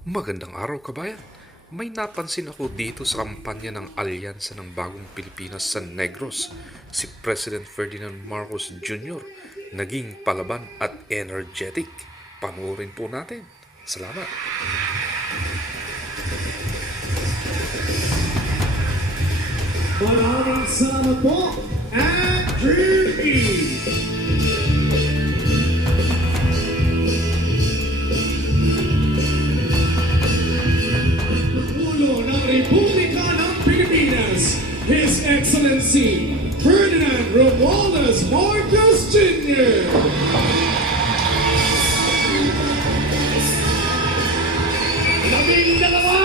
Magandang araw, kabayan. May napansin ako dito sa kampanya ng Alyansa ng Bagong Pilipinas sa Negros. Si President Ferdinand Marcos Jr. naging palaban at energetic. Panoorin po natin. Salamat. Maraming salamat po at Dreamy! Pangulo ng Republika ng Pilipinas, His Excellency Ferdinand Romualdez Marcos Jr. Labing dalawa!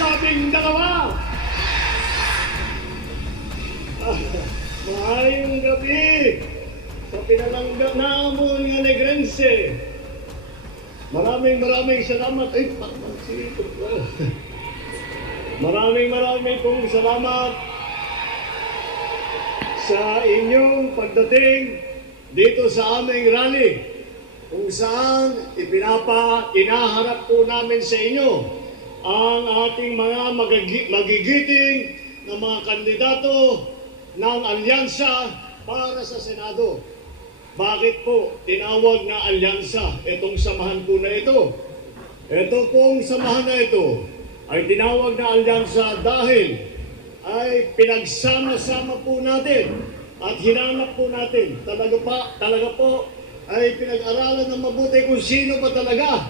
Labing dalawa! Maayong gabi sa pinalangga namon nga Negrense. Maraming salamat. Ay, pagmansito ko. Maraming pong salamat sa inyong pagdating dito sa aming rally kung saan inaharap po namin sa inyo ang ating mga magigiting na mga kandidato ng alyansa para sa Senado. Bakit po tinawag na alyansa itong samahan po na ito? Ito pong samahan na ito ay tinawag na alyansa dahil ay pinagsama-sama po natin at hinanap po natin. Talaga po ay pinag-aralan ng mabuti kung sino ba talaga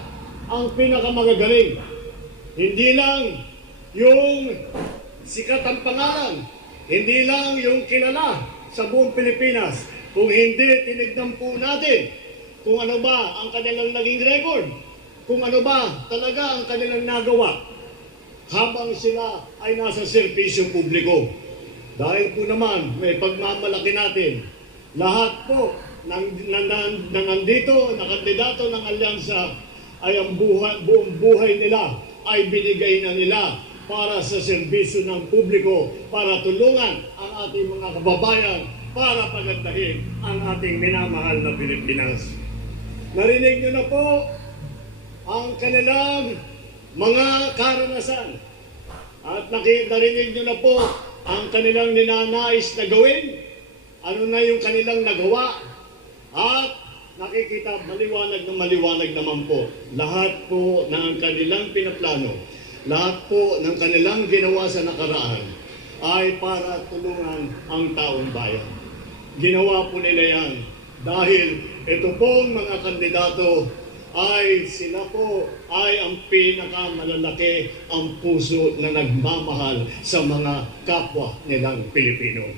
ang pinakamagagaling. Hindi lang yung sikat ang pangalan, hindi lang yung kilala sa buong Pilipinas, kung hindi tinignan po natin kung ano ba ang kanilang naging record, kung ano ba talaga ang kanilang nagawa habang sila ay nasa serbisyo publiko. Dahil po naman may pagmamalaki natin, lahat po nandito na kandidato ng alyansa ay ang buong buhay nila ay binigay na nila para sa serbisyo ng publiko, para tulungan ang ating mga kababayan, para pagandahin ang ating minamahal na Pilipinas. Narinig nyo na po ang kanilang mga karanasan at narinig nyo na po ang kanilang ninanais na gawin, ano na yung kanilang nagawa, at nakikita maliwanag naman po lahat po ng kanilang pinaplano. Lahat po ng kanilang ginawa sa nakaraan ay para tulungan ang taong bayan. Ginawa po nila yan dahil ito pong mga kandidato ay sila po ay ang pinakamalalaki ang puso na nagmamahal sa mga kapwa nilang Pilipino.